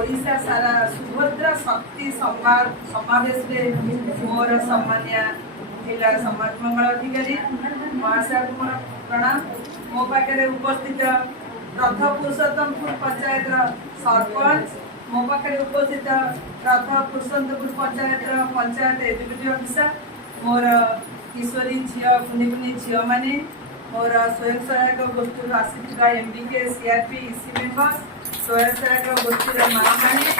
ओडिशा सारा सुभद्रा शक्ति समावेश मोर सम्मानिया जिला समाज मंगल अधिकारी महाशय को प्रणाम। मो पाखे उपस्थित रथ पुरुषोत्तमपुर पंचायत सरपंच, मो पाखे उपस्थित रथ पुरुषोत्तमपुर पंचायत पंचायत एग्जीक्यूटिव अफिसर, मोर किशोरी झील कुनि कुनि झील मैंने, मोर स्वयं सहायक गोष्ठी आसी एमबीके सीआरपी इसी मेम्बर, स्वयं सहायक गोष्ठी माँ मैंने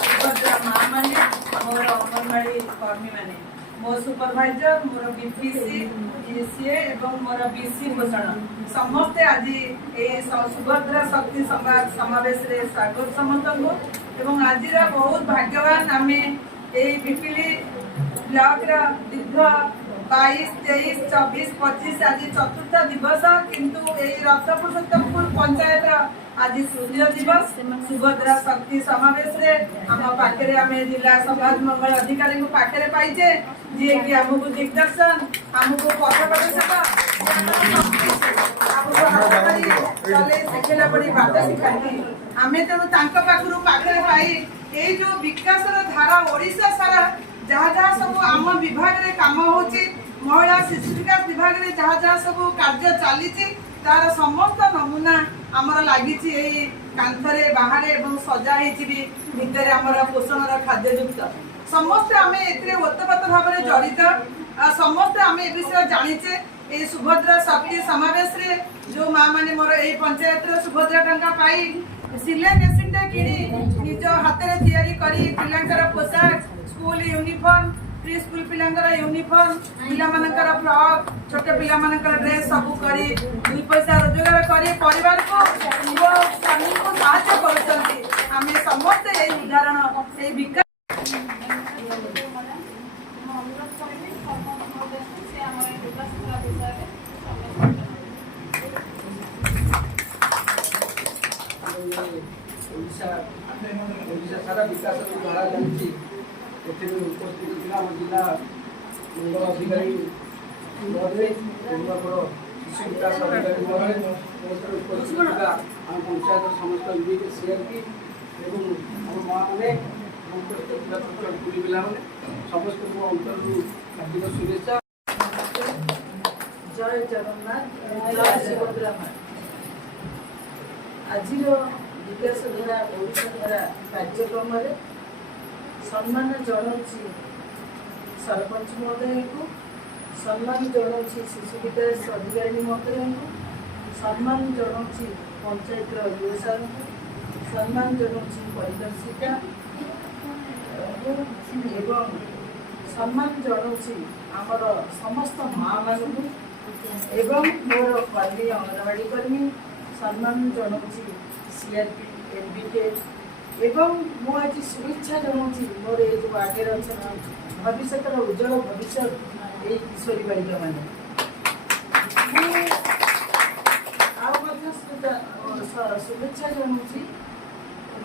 सुभद्रा माँ मैंने, मोर अंगनवाड़ी कर्मी मैंने, मो सुपरभाइजर, मोर बीपीसी सीए एवं मोर बीसी पोषण समस्ते आज ये सुभद्रा शक्ति समावेश रे स्वागत समस्त को। आज बहुत भाग्यवान आम ये पिपिली ब्लॉक दीर्घ 22, 23, 24, 25 आज चतुर्थ दिवस किंतु यही रथ पुरुषोत्तमपुर पंचायत आज तृतीय दिवस सुभद्रा शक्ति समावेश रे आम पाखे आम जिला समाज मंगल अधिकारी पाखे पाइचे जी कि आमको दिग्दर्शन आमको पथ प्रदर्शक चले शिखेला पड़ी बात शिखाती आम तेणु पाखे पाई ये जो विकास धारा ओडिशा सारा जहाँ जहाँ सब आम विभाग रे काम होची, महिला शिशु विकास विभाग रे जहाँ जहाँ सब कार्य चली तार समस्त नमूना आमर लगी कांथरे बाहर एवं सजा भितर आमर पोषण खाद्ययुक्त समस्ते आम ए ओतप्रोत भाव में जड़ित समस्ते आम ए विषय जानीचे। ये सुभद्रा शक्ति समावेश रे जो माँ मैंने मोर ये पंचायत सुभद्रा टंका पाई सिलाई मेसीन कि निज हाथ में तैयारी करी पिलांकर पोशाक स्कूल यूनिफॉर्म प्री स्कूल पिलांकर यूनिफॉर्म पिलामानकर फ्रॉक छोट पिलामानकर ड्रेस सब करी 2 पैसा रोजगार करी परिवार को स्वामी को साहाय्य करछंती। आमे समस्त ए उदाहरण ए विकास ओडिशा सारा विकास धारा चलती उपस्थित जिला जिला मंगल अधिकारी शिशु विकास अधिकारी उपस्थित आम पंचायत समस्त एमबीके सीआरपी और माँ मैंने बुढ़ी पिला समस्त अंतर हार्दिक शुभेच्छा। जय जगन्नाथ जय सुभद्रा माँ। आज विकास धारा ओडिशा धारा कार्यक्रम सम्मान जनाऊँगी सरपंच महोदय को, सम्मान जनाऊँगी शिशु विकास अधिकारी महोदय को, सम्मान जनाऊँगी पंचायत यूएसआर को, सम्मान जनाऊँगी परिदर्शिका एवं सम्मान जनाऊँगी आमर समस्त माँ मान एवं मोर कर्मी अंगनवाड़ी कर्मी सम्मान जनाऊँगी सीआरपी एमबीके एवं मु आज शुभेच्छा जनाऊँगी मोर ये जो आगे अच्छा भविष्य उज्जवल भविष्य ये किशोरी बालिका मैंने शुभेच्छा जनाऊँगी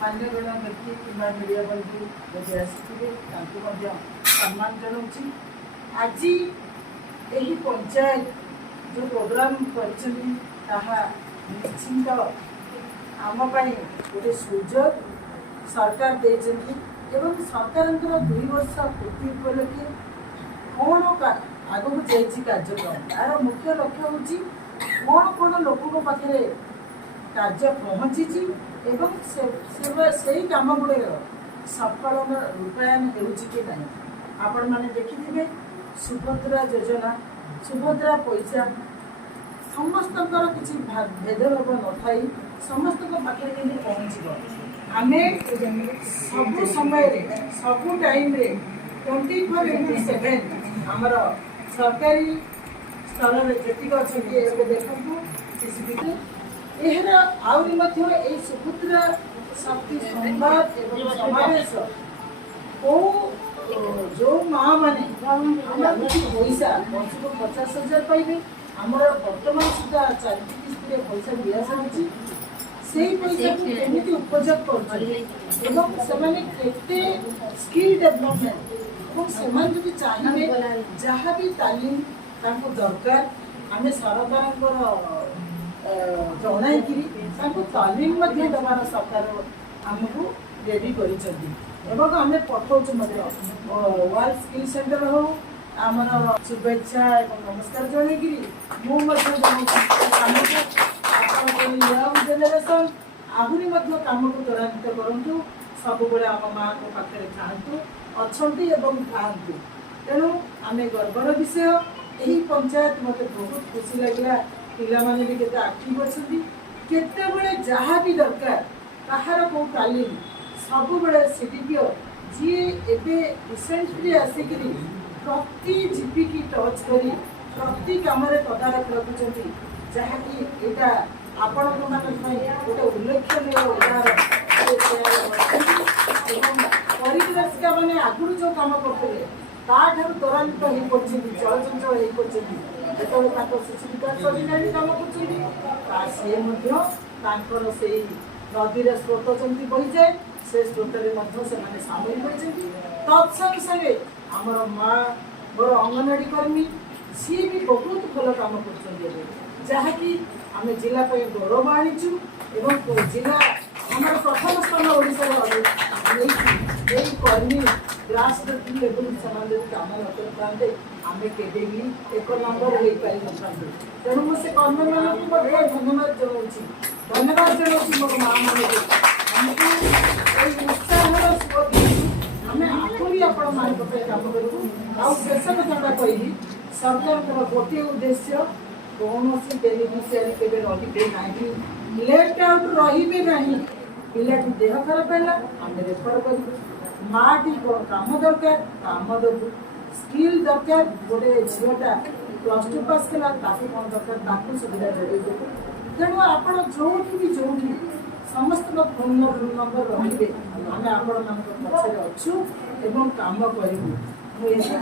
मान्यगण्य व्यक्ति कि मीडिया बंधु जब आसते सम्मान जनाऊँगी। आज यही पंचायत जो प्रोग्राम कर निश्चिंत आमपाई गोटे सुजोग सरकार देते एवं सरकार 2 वर्ष पूर्ति उपलक्षे कौन आगू जाइए कार्यक्रम यार मुख्य लक्ष्य हूँ कौन लोकों पाखे कार्य पहुँची एवं से कम गुड़ सफल रूपायन होना आपण मैंने देखिथे सुभद्रा योजना सुभद्रा पैसा समस्त किसी भेदभाव न थी समस्त पाखे पहुँच आम सब समय सबू टाइम 24/7 आमर सरकारी स्तर में जी अच्छा देखूँ यार आहरी सुभद्रा शक्ति संवाद एवं समावेश कौ जो माँ मैंने पैसा वर्ष को 50,000 पाइबे आमर बर्तमान सुधा 4 किस्त पैसा दिया सारी से पैसा केमी उपयोग करते स्किल डेभलपमेंट से चाहिए जहाँ भी तालीम दरकार आम सरकार जनाई तालीम देवार सरकार आमको रेडी कर आम पठाऊ वर्ल्ड स्किल सेंटर हो आमर शुभेच्छा और नमस्कार जनईकि यंग जेनेरेशन आहरी कम को त्वरान्वित करूँ सब आम माँ को पाखे थातु अच्छा थातु तेणु आम गर्वर विषय यही पंचायत मत बहुत खुशी लगे पिला भी केते एक्टिव अच्छी केते जहाँ भी दरकार कहार कौ तालीम सब बड़े सीडीपीओ जी एबे रिसेंटली आसिक प्रति जीपी की टच करी प्रति कम तदारख रखुंट जहाँकि यहाँ आपण गोटे उल्लेखनीय उदाहरण परिवेशिका मैंने आगुरी जो कम करते त्वरान्वित हो पड़े चलचंचल हो पड़े जो शिशु विकास अधिकारी कम कर से नदी स्रोत जमी बही जाए से स्रोत में सामिल होती तत्संगे संगे आमर माँ मोर अंगनवाड़ी कर्मी सी भी बहुत भल कम कर जहाँकि आम जिला गौरव आनीचु एवं जिला आम प्रथम स्थान ओडार कर्मी ग्रास रूट लेवल से कम न करते आम के एक नंबर हो पारि न तेणु मुझे कर्मी मानक धन्यवाद जनाऊँ मोर माँ मान आमको उत्साह आम आगरी आपण मान कम करूँ आेष कथा कही सरकार गोटे उद्देश्य कौन बेनिफिशियरी के रे ना लेट आउट रे ना पिला देह खराब है आम रेफर कर माटी कम दरकार कम देवु स्किल दरकार गोटे झीलटा +2 पास कला कौन दरकार सुविधा जोड़े देवु तेणु आप जो भी समस्त फोन नंबर रही आम आपण मान पचर अच्छु एवं काम करूँ मुझे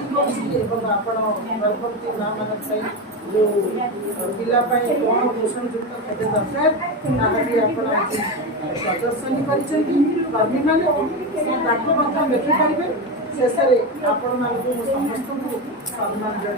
गर्भवती माँ मान जो पिलापाई कौन पोषणयुक्त खाद्य दरकार प्रदर्शनी कर्मी मैंने देखिपारे शेष में आपण समस्त सम्मान जन